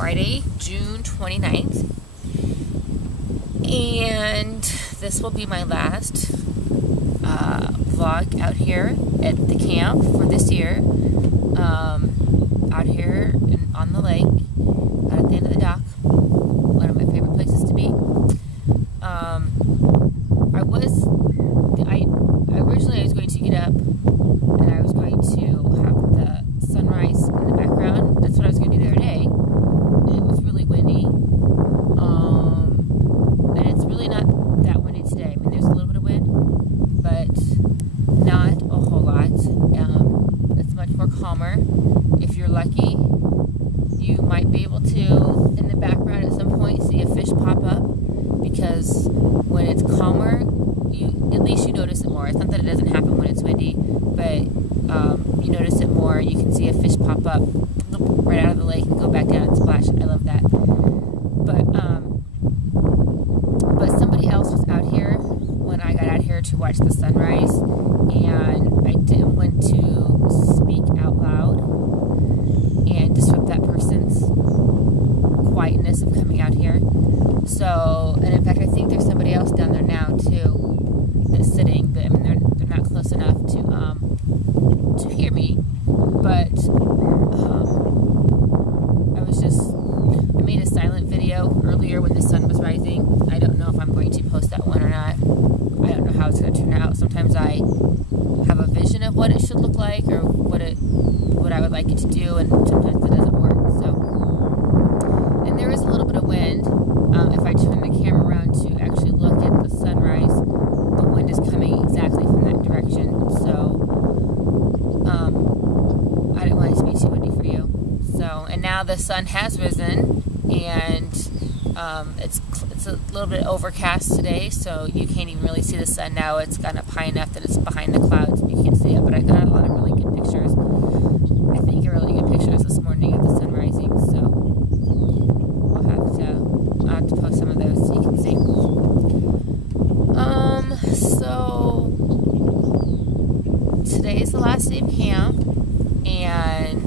Friday, June 29th, and this will be my last vlog out here at the camp for this year. Out here on the lake, out at the end of the dock, one of my favorite places to be. Originally I was going to get up and I was going to have the sunrise in the background. That's what I was going to do the other day. And it was really windy. And it's really not that windy today. I mean, there's a little bit of wind, but not a whole lot. It's much more calmer. If you're lucky, you might be able to, in the background at some point, see a fish pop up, because when it's calmer, at least you notice it more. It's not that it doesn't happen when it's windy, but you notice it more. You can see a fish pop up right out of the lake and go back down and splash. I love that. But somebody else was out here when I got out here to watch the sunrise, and I didn't want to speak out loud and disrupt that person's quietness of coming out here. So, and in fact, I think there's somebody else down there now too that's sitting, but I mean they're not close enough to hear me. But I made a silent video earlier when the sun was rising. I don't know if I'm going to post that one or not. I don't know how it's going to turn out. Sometimes I have a vision of what it should look like or what I would like it to do, and sometimes it doesn't work. So, and there is a little bit of wind. If I turn the camera around to actually look at the sunrise, the wind is coming exactly from that direction. So, I didn't want it to be too windy for you. So, and now the sun has risen, and it's a little bit overcast today, so you can't even really see the sun now. It's gone up high enough that it's behind the clouds and you can't see it, but I got a lot of really good pictures. I think really good pictures this morning of the sun rising, so I'll have to post some of those so you can see. So today is the last day of camp, and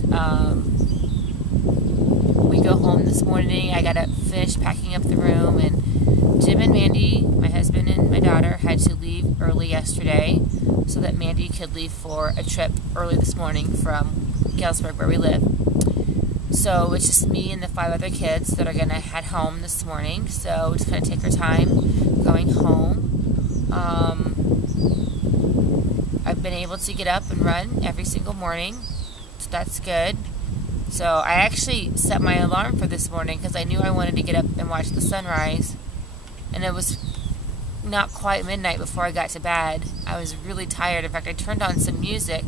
we go home this morning. I got to finish packing up the room, and Jim and Mandy, my husband and my daughter, had to leave early yesterday so that Mandy could leave for a trip early this morning from Galesburg, where we live. So it's just me and the 5 other kids that are going to head home this morning. So we're just going to take our time going home. I've been able to get up and run every single morning, so that's good. So I actually set my alarm for this morning because I knew I wanted to get up and watch the sunrise. And it was not quite midnight before I got to bed. I was really tired. In fact, I turned on some music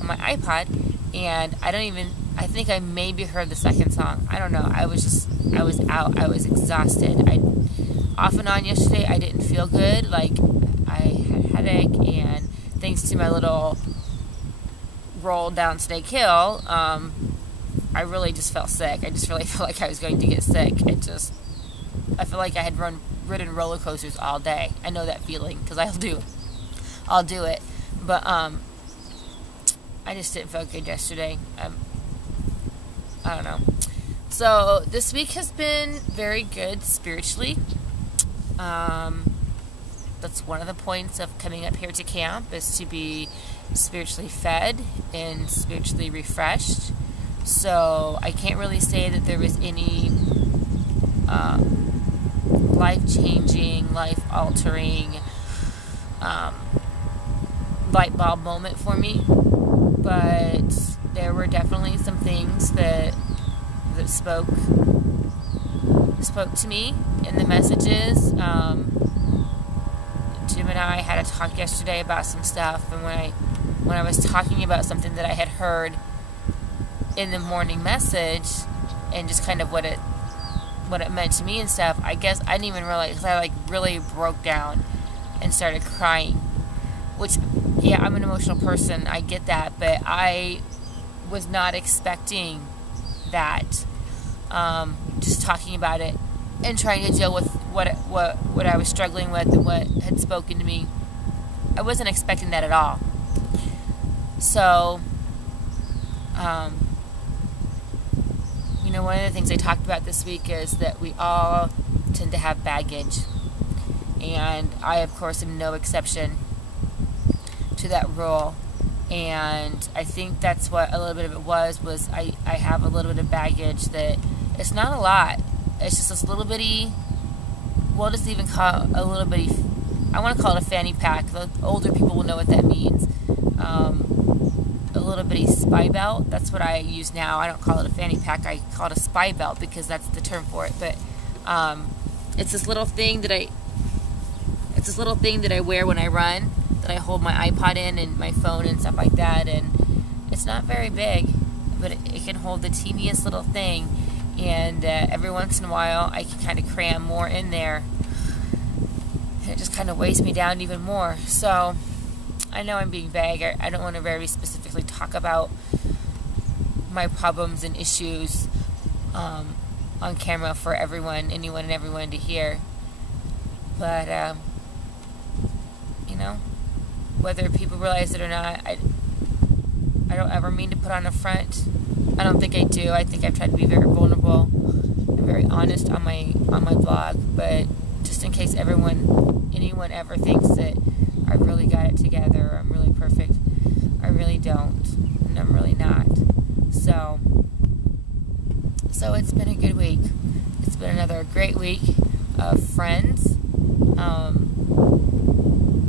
on my iPod, and I think I maybe heard the second song. I don't know. I was out. I was exhausted. Off and on yesterday, I didn't feel good. Like, I had a headache, and thanks to my little roll down Snake Hill, I really just felt sick. I just really felt like I was going to get sick. I feel like I had ridden roller coasters all day. I know that feeling, because I'll do it. But, I just didn't feel good yesterday. I don't know. So, this week has been very good spiritually. That's one of the points of coming up here to camp, is to be spiritually fed and spiritually refreshed. So, I can't really say that there was any life-changing, life-altering light bulb moment for me. But there were definitely some things that spoke to me in the messages. Jim and I had a talk yesterday about some stuff, and when I was talking about something that I had heard in the morning message, and just kind of what it meant to me and stuff, I guess I didn't even realize, because I really broke down and started crying. Which, yeah, I'm an emotional person, I get that, but I was not expecting that. Just talking about it and trying to deal with what I was struggling with and what had spoken to me. I wasn't expecting that at all. So, one of the things I talked about this week is that we all tend to have baggage. And I, of course, am no exception to that rule. And I think that's what a little bit of it was I have a little bit of baggage that it's not a lot. It's just this little bitty, we'll just even call it a little bitty, I want to call it a fanny pack. The older people will know what that means. A little bitty spy belt. That's what I use now. I don't call it a fanny pack. I call it a spy belt because that's the term for it. But it's this little thing that I wear when I run, that I hold my iPod in and my phone and stuff like that. And it's not very big, but it can hold the teeniest little thing. And every once in a while, I can kind of cram more in there. And it just kind of weighs me down even more. So I know I'm being vague. I don't want to very specifically talk about my problems and issues on camera for anyone and everyone to hear. But, you know, whether people realize it or not, I don't ever mean to put on a front. I don't think I do. I think I've tried to be very vulnerable and very honest on my blog. But just in case anyone ever thinks that I've really got it together or I'm really perfect, I really don't, and I'm really not. So it's been a good week. It's been another great week of friends.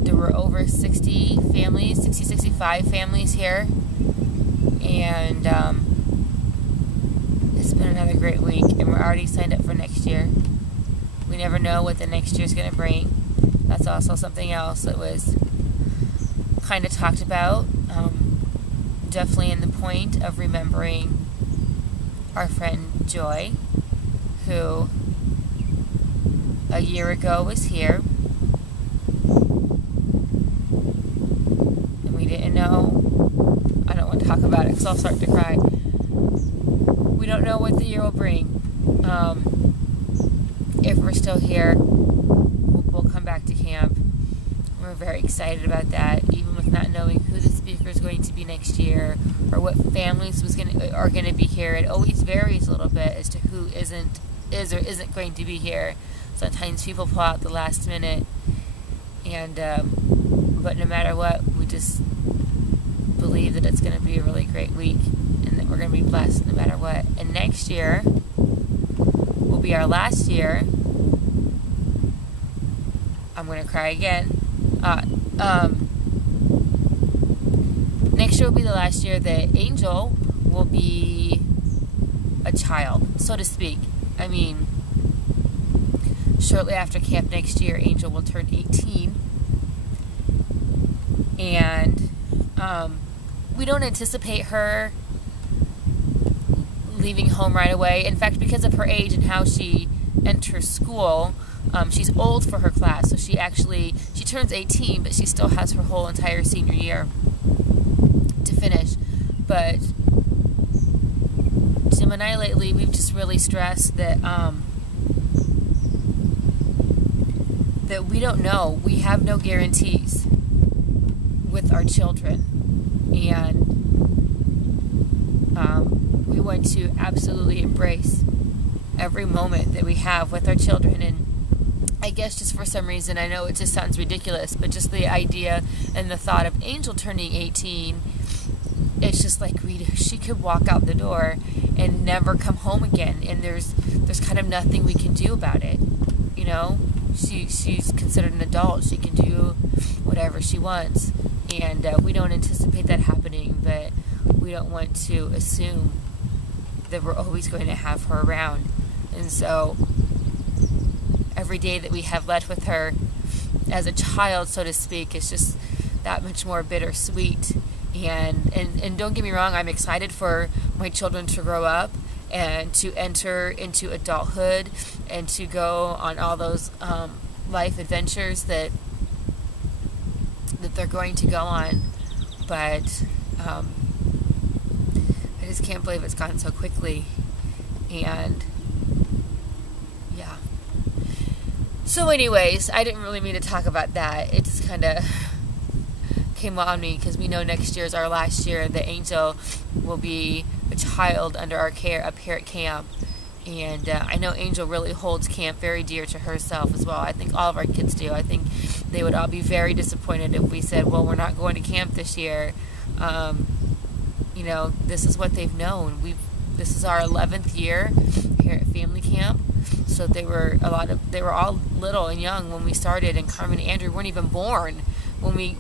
There were over 65 families here, and it's been another great week, and we're already signed up for next year. We never know what the next year's going to bring. That's also something else that was kind of talked about, definitely in the point of remembering our friend Joy, who a year ago was here, and we didn't know, I don't want to talk about it because I'll start to cry. We don't know what the year will bring. If we're still here, we'll come back to camp. We're very excited about that, even with not knowing who the speaker is going to be next year or what families are going to be here. It always varies a little bit as to who is or isn't going to be here. Sometimes people pull out the last minute, and but no matter what, we just believe that it's going to be a really great week and that we're going to be blessed no matter what. And next year will be our last year. I'm going to cry again. Next year will be the last year that Angel will be a child, so to speak. I mean, shortly after camp next year, Angel will turn 18. And we don't anticipate her leaving home right away. In fact, because of her age and how she enters school, she's old for her class. So she turns 18, but she still has her whole entire senior year to finish. But Jim and I lately, we've just really stressed that that we don't know. We have no guarantees with our children, and we want to absolutely embrace every moment that we have with our children. And I guess just for some reason, I know it just sounds ridiculous, but just the idea and the thought of Angel turning 18, it's just like, Rita, she could walk out the door and never come home again, and there's kind of nothing we can do about it. You know, she's considered an adult. She can do whatever she wants, and we don't anticipate that happening, but we don't want to assume that we're always going to have her around. And so every day that we have left with her as a child, so to speak, is just that much more bittersweet. And don't get me wrong, I'm excited for my children to grow up and to enter into adulthood and to go on all those life adventures that they're going to go on. But I just can't believe it's gone so quickly. And yeah. So anyways, I didn't really mean to talk about that. It just kind of came on me because we know next year is our last year that Angel will be a child under our care up here at camp. And I know Angel really holds camp very dear to herself as well. I think all of our kids do. I think they would all be very disappointed if we said, well, we're not going to camp this year. You know, this is what they've known. This is our 11th year here at family camp. So they were all little and young when we started, and Carmen and Andrew weren't even born when we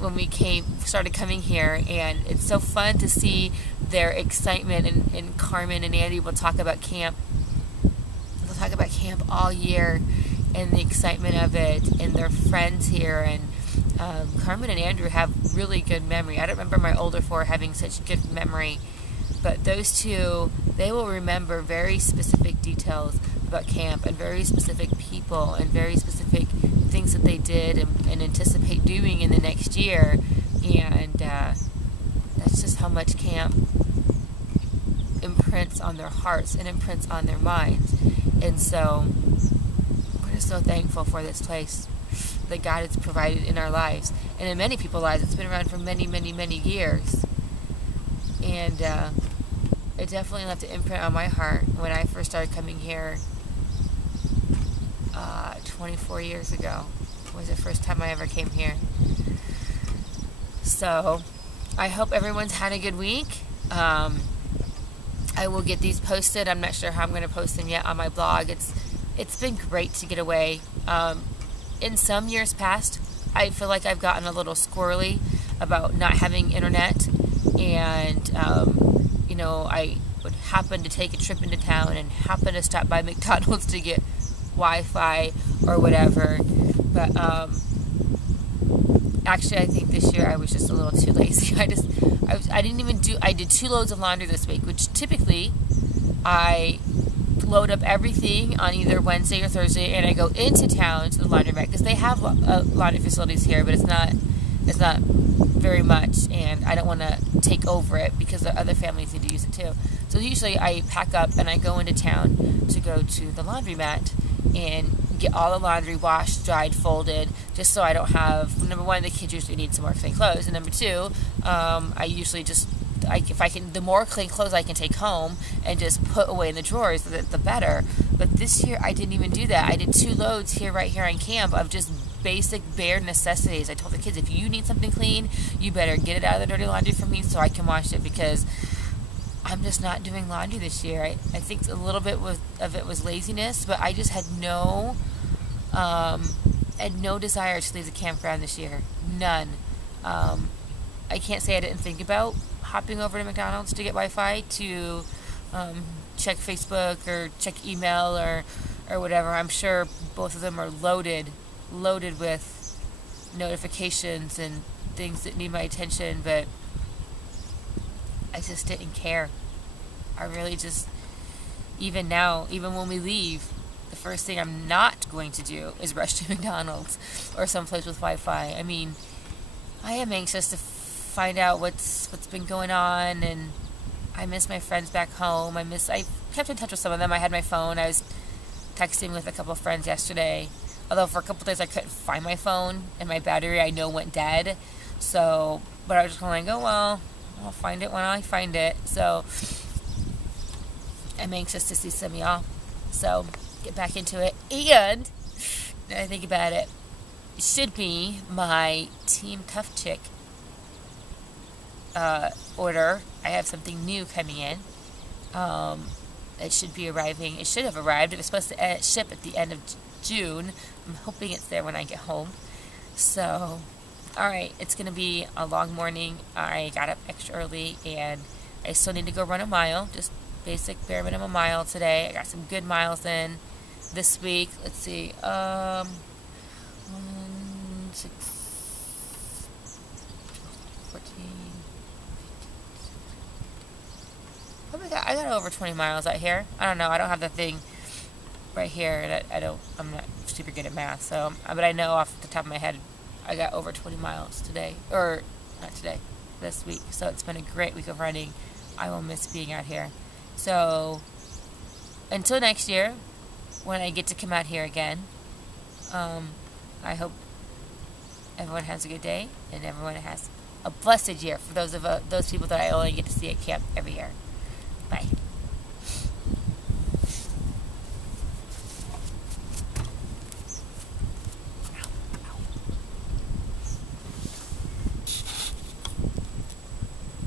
started coming here. And it's so fun to see their excitement, and Carmen and Andy will talk about camp. They'll talk about camp all year and the excitement of it, and their friends here. And Carmen and Andrew have really good memory. I don't remember my older four having such good memory, but those two, they will remember very specific details about camp, and very specific people, and very specific things that they did and anticipate doing in the next year. And that's just how much camp imprints on their hearts and imprints on their minds. And so we're just so thankful for this place that God has provided in our lives, and in many people's lives. It's been around for many, many, many years. And it definitely left an imprint on my heart when I first started coming here 24 years ago. Was the first time I ever came here. So I hope everyone's had a good week. I will get these posted. I'm not sure how I'm going to post them yet on my blog. It's been great to get away. In some years past, I feel like I've gotten a little squirrely about not having internet, and you know, I would happen to take a trip into town and happen to stop by McDonald's to get Wi-Fi or whatever. But actually, I think this year I was just a little too lazy. I did 2 loads of laundry this week, which typically I load up everything on either Wednesday or Thursday, and I go into town to the laundromat, because they have laundry facilities here, but it's not very much, and I don't want to take over it because the other families need to use it too. So usually I pack up and I go into town to go to the laundromat and get all the laundry washed, dried, folded, just so I don't have, number one, the kids usually need some more clean clothes, and number two, I usually just, the more clean clothes I can take home and just put away in the drawers, the better. But this year I didn't even do that. I did 2 loads right here on camp of just basic bare necessities. I told the kids, if you need something clean, you better get it out of the dirty laundry for me so I can wash it, because I'm just not doing laundry this year. I think a little bit of it was laziness, but I just had no desire to leave the campground this year. None. I can't say I didn't think about hopping over to McDonald's to get Wi-Fi, to check Facebook or check email or whatever. I'm sure both of them are loaded with notifications and things that need my attention, but I just didn't care. I really just, even now, even when we leave, the first thing I'm not going to do is rush to McDonald's or someplace with Wi-Fi. I mean, I am anxious to find out what's been going on, and I miss my friends back home. I kept in touch with some of them. I had my phone. I was texting with a couple of friends yesterday, although for a couple of days I couldn't find my phone, and my battery I know went dead. So, but I was just kind of like, oh well, I'll find it when I find it. So I'm anxious to see some of y'all. So get back into it. And now I think about it, it should be my Team Tough Chick order. I have something new coming in. It should be arriving. It should have arrived. It was supposed to ship at the end of June. I'm hoping it's there when I get home. So, alright, it's going to be a long morning. I got up extra early, and I still need to go run a mile. Just basic bare minimum mile today. I got some good miles in this week. Let's see. 1, 6, 14. Oh my God, I got over 20 miles out here. I don't know. I don't have the thing right here, and I'm not super good at math. So, but I know off the top of my head, I got over 20 miles today, or not today, this week. So it's been a great week of running. I will miss being out here. So until next year, when I get to come out here again, I hope everyone has a good day and everyone has a blessed year for those people that I only get to see at camp every year.